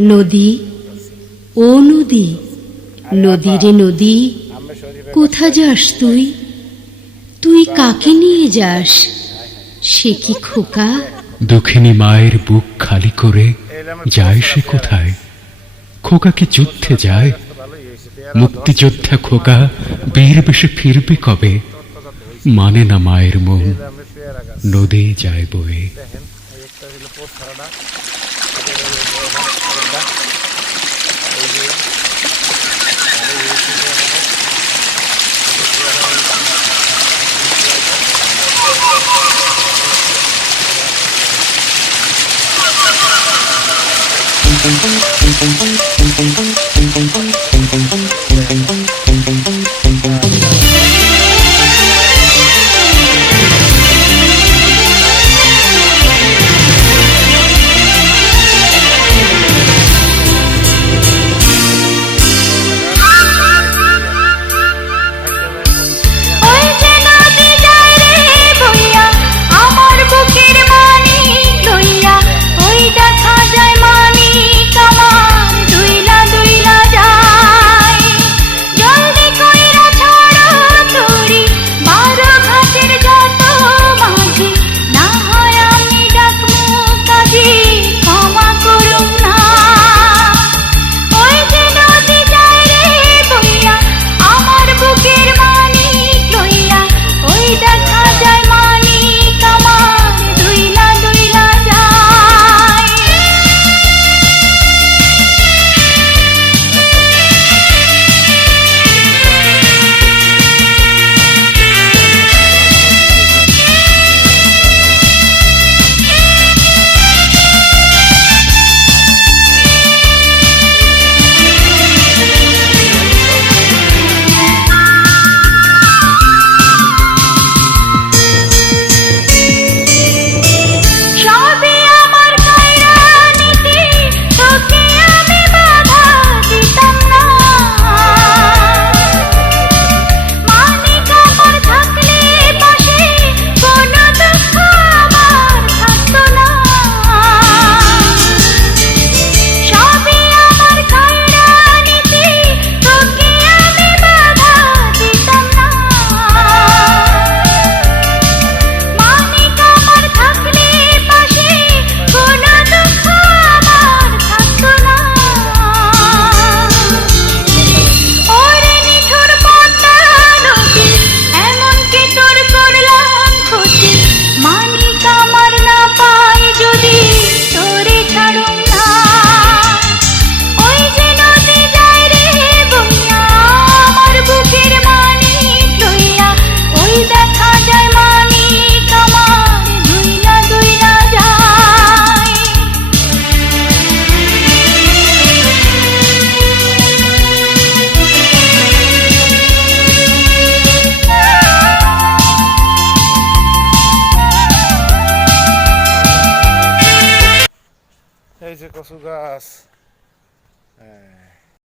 নদী ও নদী নদী রে নদী কোথা যাস তুই? তুই কাকে নিয়ে যাস? সে কি খোকা? দক্ষিণী মায়ের বুক খালি করে যায় সে কোথায়? খোকা কি যুদ্ধে যায়? মুক্তিযোদ্ধা খোকা বীর বেশে ফিরবে কবে? মানে না মায়ের মন। নদী যায় বয়ে। করবো সারাটা Thank you. কচু গাছ হ্যাঁ